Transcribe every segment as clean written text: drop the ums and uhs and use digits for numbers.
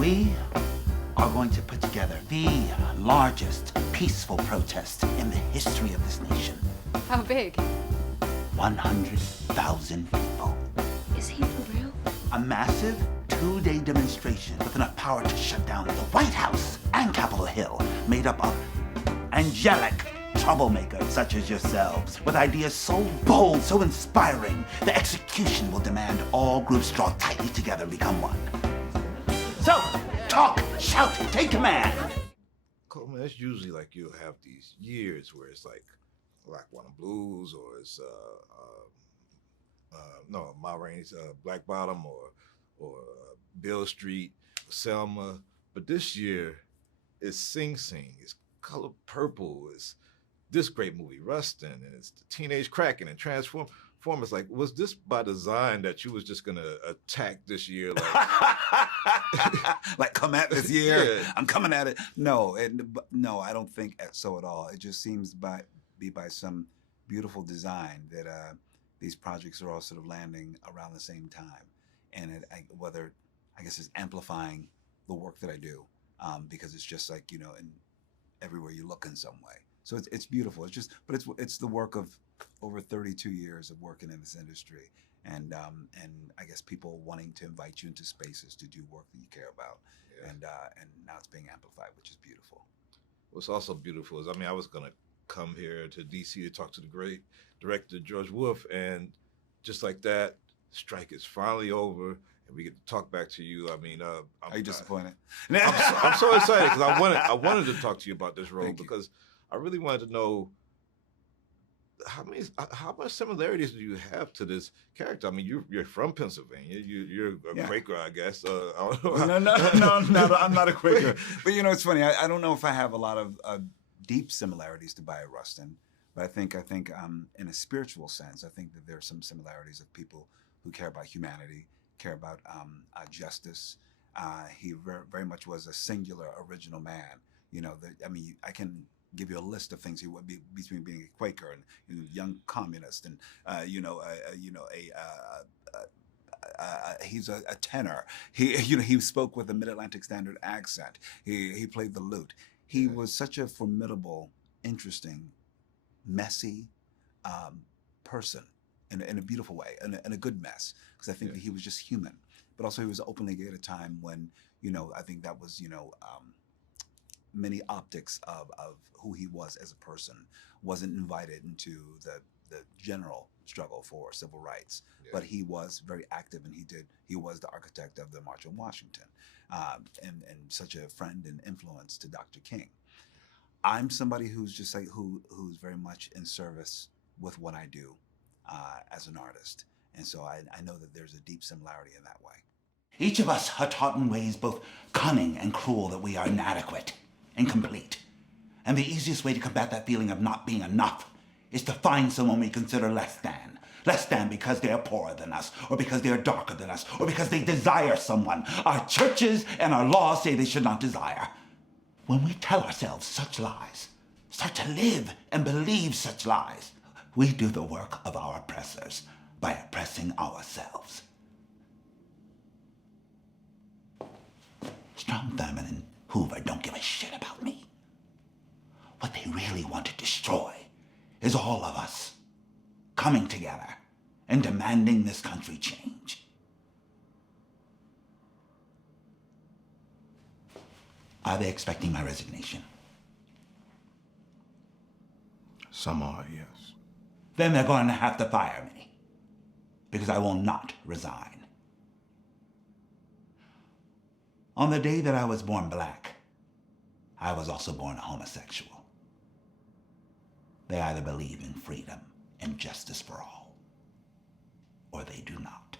We are going to put together the largest peaceful protest in the history of this nation. How big? 100,000 people. Is he for real? A massive 2-day demonstration with enough power to shut down the White House and Capitol Hill, made up of angelic troublemakers such as yourselves, with ideas so bold, so inspiring, the execution will demand all groups draw tightly together and become one. So, talk, shout, take command. Coleman, it's usually like you'll have these years where it's like Black Blues, or it's Ma Rainey's Black Bottom, or Bill Street, Selma. But this year, it's Sing Sing, it's Color Purple, it's this great movie Rustin, and it's the Teenage Kraken and Transformers. Like, was this by design that you was just gonna attack this year? Like come at this year? Yeah. I'm coming at it. No, no, I don't think so at all. It just seems be by some beautiful design that these projects are all sort of landing around the same time, and I guess it's amplifying the work that I do, because it's just like, in everywhere you look in some way. So it's beautiful. It's the work of over 32 years of working in this industry, and I guess people wanting to invite you into spaces to do work that you care about, yeah. And now it's being amplified, which is beautiful. What's also beautiful is, I was gonna come here to DC to talk to the great director George Wolfe, and just like that, strike is finally over, and we get to talk back to you. Are you disappointed? I'm so excited because I wanted to talk to you about this role, because I really wanted to know how much similarities do you have to this character? You're from Pennsylvania. You're a Quaker, I guess. I don't know. No, I'm not a Quaker. But it's funny. I don't know if I have a lot of deep similarities to Bayard Rustin, but I think in a spiritual sense, I think that there are some similarities of people who care about humanity, care about justice. He very much was a singular, original man. I can give you a list of things he would be between being a Quaker and young communist, and he's a tenor. He spoke with a Mid-Atlantic Standard accent. He played the lute. He was such a formidable, interesting, messy person in a beautiful way, in a good mess, because I think that he was just human, but also he was openly gay at a time when I think that was many optics of who he was as a person wasn't invited into the general struggle for civil rights, but he was very active, and he was the architect of the March on Washington, and such a friend and influence to Dr. King. I'm somebody who's just like who's very much in service with what I do as an artist, and so I know that there's a deep similarity in that way. Each of us are taught in ways both cunning and cruel that we are inadequate, incomplete. And the easiest way to combat that feeling of not being enough is to find someone we consider less than. Less than because they are poorer than us, or because they are darker than us, or because they desire someone our churches and our laws say they should not desire. When we tell ourselves such lies, start to live and believe such lies, we do the work of our oppressors by oppressing ourselves. Strom Thurmond and Hoover don't give a shit about me. What they really want to destroy is all of us coming together and demanding this country change. Are they expecting my resignation? Some are, yes. Then they're going to have to fire me, because I will not resign. On the day that I was born black, I was also born a homosexual. They either believe in freedom and justice for all, or they do not.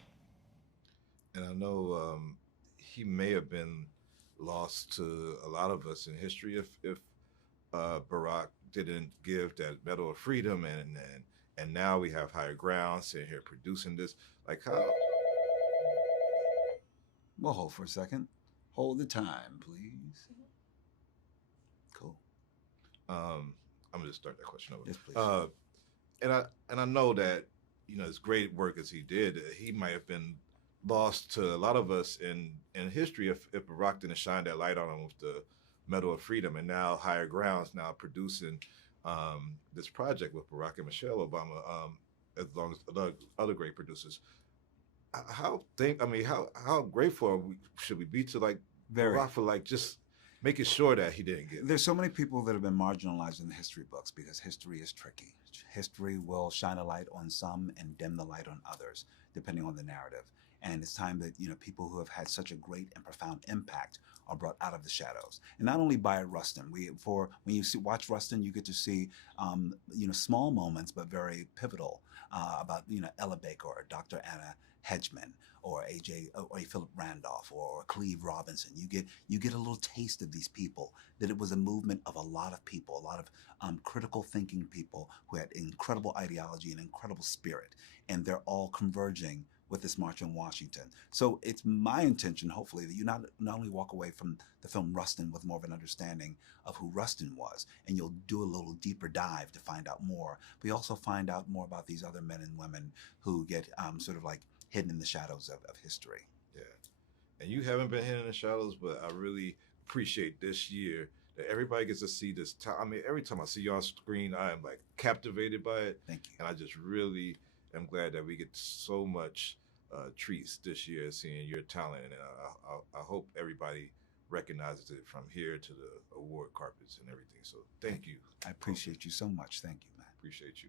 And I know he may have been lost to a lot of us in history if Barack didn't give that Medal of Freedom, and now we have Higher Ground sitting here producing this. Like, how? We'll hold for a second. Hold the time, please. Cool. I'm gonna just start that question over. Yes, please. And I know that, as great work as he did, he might have been lost to a lot of us in history if Barack didn't shine that light on him with the Medal of Freedom, and now Higher Grounds now producing this project with Barack and Michelle Obama, as long as other great producers. How grateful should we be to like Very. Barack for like just making sure that he didn't get. There's so many people that have been marginalized in the history books because history is tricky. History will shine a light on some and dim the light on others, depending on the narrative. And it's time that people who have had such a great and profound impact are brought out of the shadows. And not only Bayard Rustin. When you watch Rustin, you get to see small moments but very pivotal about Ella Baker or Dr. Anna Hedgeman or A. Philip Randolph or Cleve Robinson. You get a little taste of these people, that it was a movement of a lot of people, a lot of critical thinking people who had incredible ideology and incredible spirit, and they're all converging with this march in Washington. So it's my intention, hopefully, that you not only walk away from the film Rustin with more of an understanding of who Rustin was, and you'll do a little deeper dive to find out more, but you also find out more about these other men and women who get sort of like hidden in the shadows of history. Yeah. And you haven't been hidden in the shadows, but I really appreciate this year that everybody gets to see this. Every time I see you on screen, I am like captivated by it. Thank you. And I just really am glad that we get so much treats this year seeing your talent. And I hope everybody recognizes it from here to the award carpets and everything. So thank you. I appreciate you so much. Thank you, man. Appreciate you.